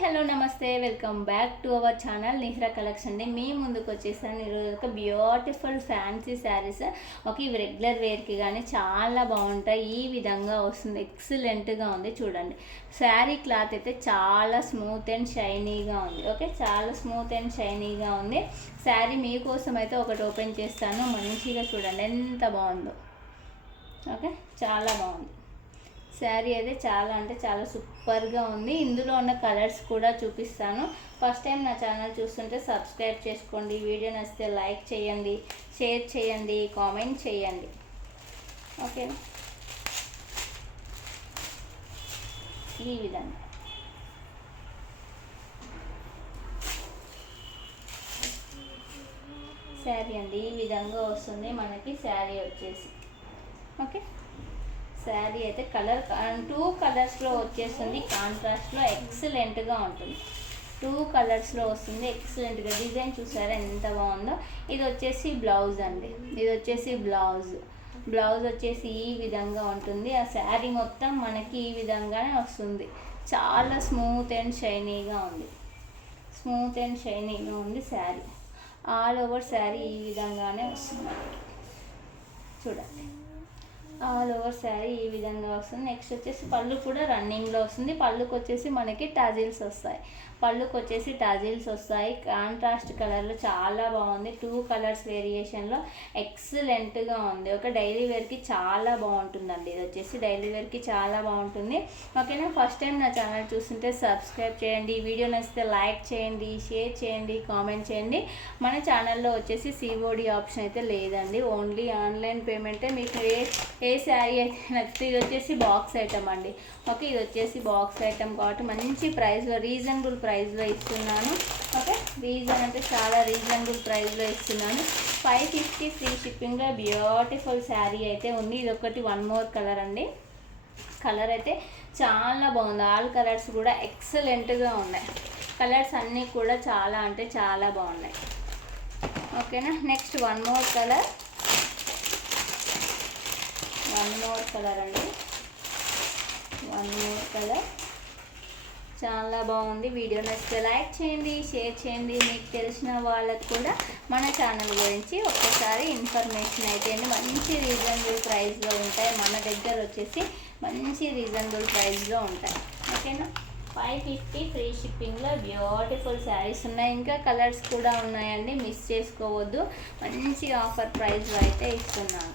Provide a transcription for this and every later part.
Hello నమస్తే. Welcome back to our channel Nihra collection అండి మీ ముందుకు వచ్చేసాను. ఈరోజు ఒక బ్యూటిఫుల్ ఫ్యాన్సీ శారీస్ ఒక ఇవి రెగ్యులర్ వేర్కి కానీ చాలా బాగుంటాయి. ఈ విధంగా వస్తుంది. ఎక్సలెంట్గా ఉంది. చూడండి. శారీ క్లాత్ అయితే చాలా స్మూత్ అండ్ షైనీగా ఉంది. ఓకే చాలా స్మూత్ అండ్ షైనీగా ఉంది. శారీ మీకోసం అయితే ఒకటి ఓపెన్ చేస్తాను. మంచిగా చూడండి. ఎంత బాగుందో. ఓకే చాలా బాగుంది. శారీ అయితే చాలా అంటే చాలా సూపర్గా ఉంది. ఇందులో ఉన్న కలర్స్ కూడా చూపిస్తాను. ఫస్ట్ టైం నా ఛానల్ చూస్తుంటే సబ్స్క్రైబ్ చేసుకోండి. వీడియో నచ్చితే లైక్ చేయండి షేర్ చేయండి కామెంట్ చేయండి. ఓకే. ఈ విధంగా. శారీ అండి. ఈ విధంగా వస్తుంది. మనకి శారీ వచ్చేసి. ఓకే. శారీ అయితే కలర్ టూ కలర్స్లో వచ్చేస్తుంది కాంట్రాస్ట్లో ఎక్సలెంట్గా ఉంటుంది. టూ కలర్స్లో వస్తుంది ఎక్సలెంట్గా. డిజైన్ చూసారా ఎంత బాగుందో? ఇది వచ్చేసి బ్లౌజ్ అండి. ఇది వచ్చేసి బ్లౌజ్. బ్లౌజ్ వచ్చేసి ఈ విధంగా ఉంటుంది. ఆ శారీ మొత్తం మనకి ఈ విధంగానే వస్తుంది. చాలా స్మూత్ అండ్ షైనీగా ఉంది. స్మూత్ అండ్ షైనీగా ఉంది శారీ. ఆల్ ఓవర్ శారీ ఈ విధంగానే వస్తుంది. చూడండి. ఆల్ ఓవర్ శారీ ఈ విధంగా వస్తుంది. నెక్స్ట్ వచ్చేసి పళ్ళు కూడా రన్నింగ్లో వస్తుంది. పళ్ళుకి వచ్చేసి మనకి టాజిల్స్ వస్తాయి. పళ్ళుకి వచ్చేసి టాజిల్స్ వస్తాయి. కాంట్రాస్ట్ కలర్లో చాలా బాగుంది. టూ కలర్స్ వేరియేషన్లో ఎక్సలెంట్గా ఉంది. ఒక డైలీ వేర్కి చాలా బాగుంటుందండి. ఇది వచ్చేసి డైలీ వేర్కి చాలా బాగుంటుంది. ఓకేనా ఫస్ట్ టైం నా ఛానల్ చూస్తుంటే సబ్స్క్రైబ్ చేయండి. ఈ వీడియో నచ్చితే లైక్ చేయండి షేర్ చేయండి కామెంట్ చేయండి. మన ఛానల్లో వచ్చేసి సిఓడి ఆప్షన్ అయితే లేదండి. ఓన్లీ ఆన్లైన్ పేమెంటే మీకు ఏ ఏ శారీ అయితే నచ్చితే ఇది వచ్చేసి బాక్స్ ఐటమ్ అండి. ఓకే ఇది వచ్చేసి బాక్స్ ఐటమ్ కాబట్టి మంచి ప్రైస్లో రీజనబుల్ ప్రైస్లో ఇస్తున్నాను. ఓకే రీజన్ అంటే చాలా రీజనబుల్ ప్రైస్లో ఇస్తున్నాను. ఫైవ్ ఫిఫ్టీ ఫ్రీ షిప్పింగ్లో బ్యూటిఫుల్ శారీ అయితే ఉంది. ఇది ఒకటి వన్ మోర్ కలర్ అండి. కలర్ అయితే చాలా బాగుంది. ఆల్ కలర్స్ కూడా ఎక్సలెంట్గా ఉన్నాయి. కలర్స్ అన్నీ కూడా చాలా అంటే చాలా బాగున్నాయి. ఓకేనా? Next one more colour. One more colour అండి. One more colour. చాలా బాగుంది. వీడియో నచ్చితే లైక్ చేయండి షేర్ చేయండి. మీకు తెలిసిన వాళ్ళకు కూడా మన ఛానల్ గురించి ఒక్కసారి ఇన్ఫర్మేషన్ అయితే మంచి రీజనబుల్ ప్రైస్లో ఉంటాయి. మన దగ్గర వచ్చేసి మంచి రీజనబుల్ ప్రైస్లో ఉంటాయి. ఓకేనా? ఫైవ్ ఫిఫ్టీ ఫ్రీ షిప్పింగ్లో బ్యూటిఫుల్ శారీస్ ఉన్నాయి. ఇంకా కలర్స్ కూడా ఉన్నాయండి. మిస్ చేసుకోవద్దు. మంచి ఆఫర్ ప్రైస్లో అయితే ఇస్తున్నాను.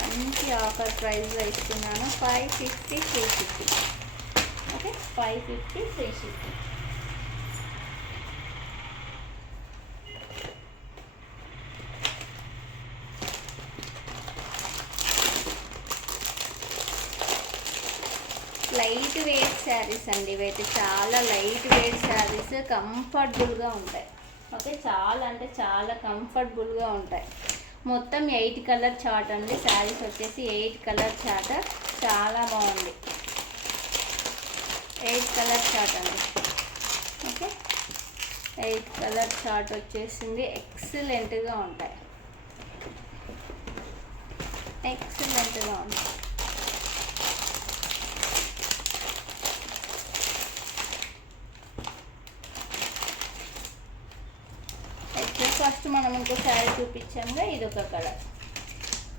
మంచి ఆఫర్ ప్రైస్లో ఇస్తున్నాను. Five fifty three fifty okay five fifty three fifty light weight saris అండి ఇవైతే. చాలా లైట్ వెయిట్ శారీస్ కంఫర్టబుల్గా ఉంటాయి. ఓకే చాలా అంటే చాలా కంఫర్టబుల్గా ఉంటాయి. మొత్తం ఎయిట్ కలర్ చార్ట్ అండి. శారీస్ వచ్చేసి ఎయిట్ కలర్ చార్ట్ చాలా బాగుంది. ఎయిట్ కలర్ చార్ట్ అండి. ఓకే. ఎయిట్ కలర్ చార్ట్ వచ్చేసింది. ఎక్సలెంట్గా ఉంటాయి. ఎక్సలెంట్గా ఉంటాయి అయితే ఫస్ట్ మనం ఇంకో శారీ చూపించాముగా ఇది ఒక కలర్.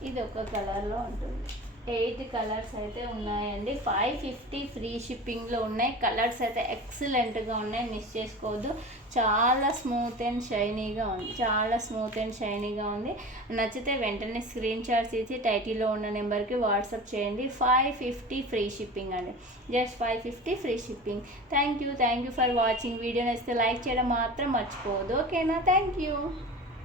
ఇది ఒక కలర్లో ఉంటుంది. ఎయిట్ కలర్స్ అయితే ఉన్నాయండి. ఫైవ్ ఫిఫ్టీ ఫ్రీ షిప్పింగ్లో ఉన్నాయి. కలర్స్ అయితే ఎక్సలెంట్గా ఉన్నాయి. మిస్ చేసుకోవద్దు. చాలా స్మూత్ అండ్ షైనీగా ఉంది. చాలా స్మూత్ అండ్ షైనీగా ఉంది. నచ్చితే వెంటనే స్క్రీన్ షాట్స్ ఇచ్చి టైటిల్లో ఉన్న నెంబర్కి వాట్సాప్ చేయండి. ఫైవ్ ఫిఫ్టీ ఫ్రీ షిప్పింగ్ అండి. Just five fifty free shipping. Thank you. Thank you for watching. Video నచ్చితే లైక్ చేయడం మాత్రం మర్చిపోవద్దు. ఓకేనా? Thank you.